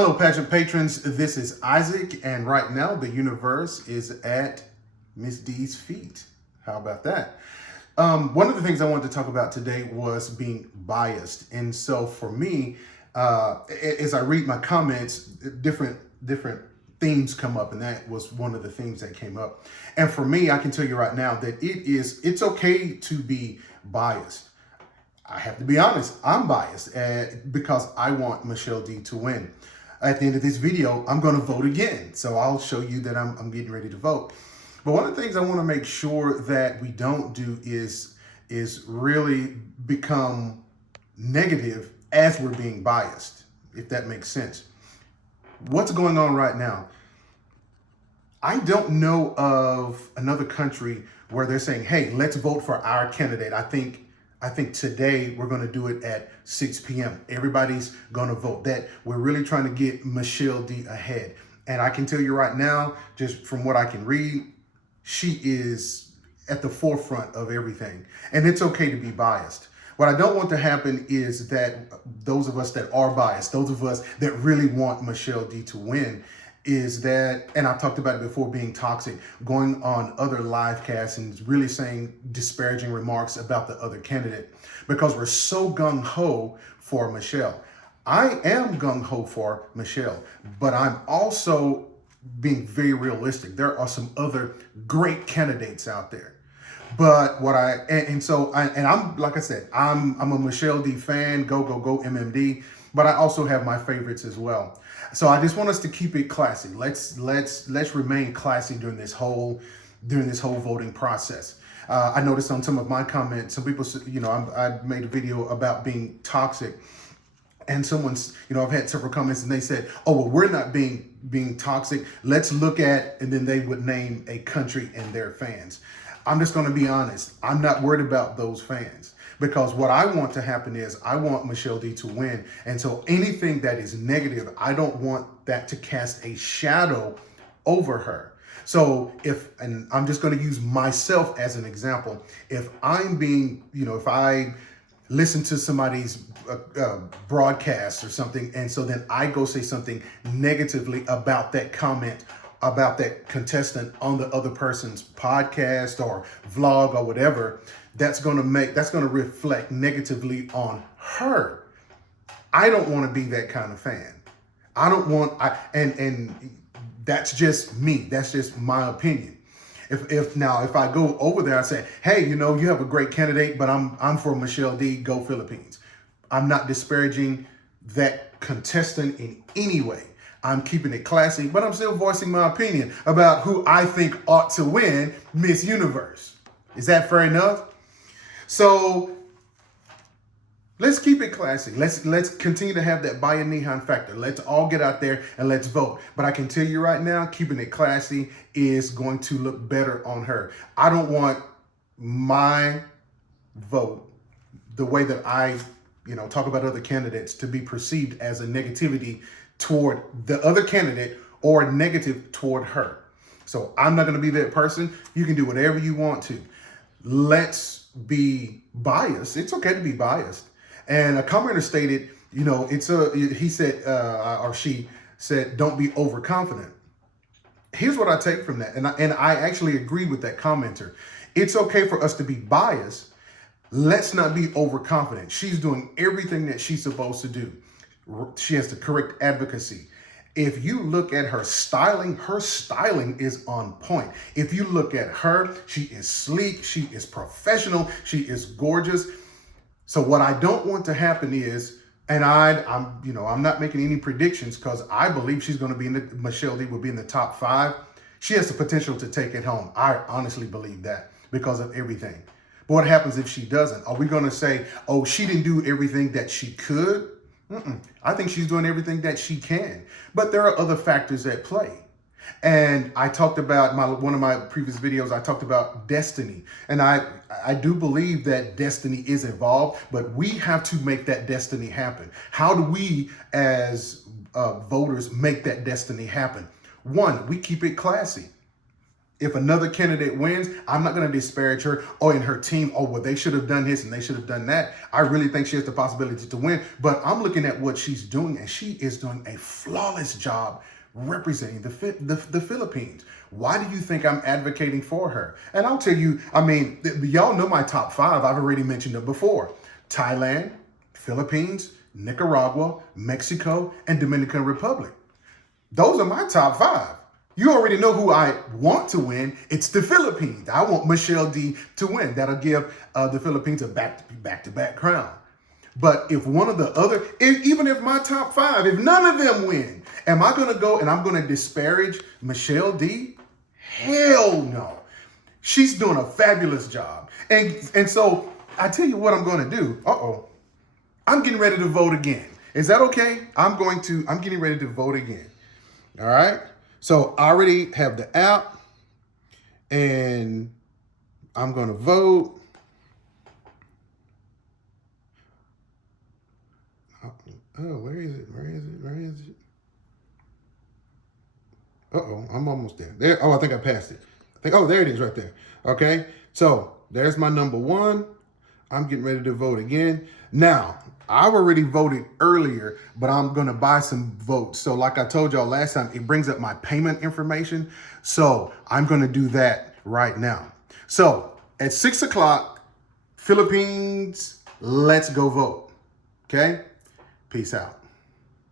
Hello, pageant patrons. This is Isaac, and right now the universe is at Miss D's feet. How about that? One of the things I wanted to talk about today was being biased, and so for me, as I read my comments, different themes come up, and that was one of the themes that came up. And for me, I can tell you right now that it's okay to be biased. I have to be honest, I'm biased because I want Michelle D to win. At the end of this video, I'm going to vote again. So I'll show you that I'm getting ready to vote. But one of the things I want to make sure that we don't do is really become negative as we're being biased, if that makes sense. What's going on right now? I don't know of another country where they're saying, hey, let's vote for our candidate. I think today we're going to do it at 6 p.m. Everybody's going to vote. That we're really trying to get Michelle D ahead. And I can tell you right now, just from what I can read, she is at the forefront of everything. And it's okay to be biased. What I don't want to happen is that those of us that are biased, those of us that really want Michelle D to win, is that, and I've talked about it before, being toxic, going on other live casts and really saying disparaging remarks about the other candidate because we're so gung-ho for Michelle. I am gung-ho for Michelle, but I'm also being very realistic. There are some other great candidates out there. But I'm like I said, I'm a Michelle D fan, go MMD, but I also have my favorites as well. So I just want us to keep it classy. Let's remain classy during this whole voting process. I noticed on some of my comments, some people, I made a video about being toxic, and someone's, I've had several comments, and they said, "Oh, well, we're not being toxic. Let's look at," and then they would name a country and their fans. I'm just going to be honest. I'm not worried about those fans. Because what I want to happen is I want Michelle D to win. And so anything that is negative, I don't want that to cast a shadow over her. So and I'm just going to use myself as an example. If I'm being, if I listen to somebody's broadcast or something, and so then I go say something negatively about that comment, about that contestant on the other person's podcast or vlog or whatever, that's going to reflect negatively on her. I don't want to be that kind of fan. I don't want, and that's just me. That's just my opinion. If I go over there, I say, hey, you have a great candidate, but I'm for Michelle D, go Philippines. I'm not disparaging that contestant in any way. I'm keeping it classy, but I'm still voicing my opinion about who I think ought to win Miss Universe. Is that fair enough? So let's keep it classy. Let's continue to have that Bayanihan factor. Let's all get out there and let's vote. But I can tell you right now, keeping it classy is going to look better on her. I don't want my vote, the way that I, talk about other candidates, to be perceived as a negativity toward the other candidate or negative toward her. So I'm not going to be that person. You can do whatever you want to. Let's be biased. It's okay to be biased. And a commenter stated, he said, or she said, don't be overconfident. Here's what I take from that. And I actually agree with that commenter. It's okay for us to be biased. Let's not be overconfident. She's doing everything that she's supposed to do. She has the correct advocacy. If you look at her styling is on point. If you look at her, she is sleek, she is professional, she is gorgeous. So what I don't want to happen is, and I'm not making any predictions because I believe she's going to be Michelle D will be in the top 5. She has the potential to take it home. I honestly believe that because of everything. But what happens if she doesn't? Are we going to say, oh, she didn't do everything that she could? I think she's doing everything that she can, but there are other factors at play. And I talked about one of my previous videos, I talked about destiny. And I do believe that destiny is involved, but we have to make that destiny happen. How do we as voters make that destiny happen? One, we keep it classy. If another candidate wins, I'm not going to disparage her or in her team. Oh, well, they should have done this and they should have done that. I really think she has the possibility to win. But I'm looking at what she's doing, and she is doing a flawless job representing the Philippines. Why do you think I'm advocating for her? And I'll tell you, I mean, y'all know my top 5. I've already mentioned them before. Thailand, Philippines, Nicaragua, Mexico, and Dominican Republic. Those are my top 5. You already know who I want to win. It's the Philippines. I want Michelle D to win. That'll give the Philippines a back-to-back crown. But if one of the other, even if my top 5, if none of them win, am I going to go and I'm going to disparage Michelle D? Hell no. She's doing a fabulous job. And so I tell you what I'm going to do. I'm getting ready to vote again. Is that okay? I'm getting ready to vote again. All right. So I already have the app and I'm going to vote. Oh, where is it? I'm almost there. I think I passed it. There it is right there. Okay. So there's my number 1. I'm getting ready to vote again. Now, I've already voted earlier, but I'm going to buy some votes. So like I told y'all last time, it brings up my payment information. So I'm going to do that right now. So at 6 o'clock, Philippines, let's go vote. Okay? Peace out.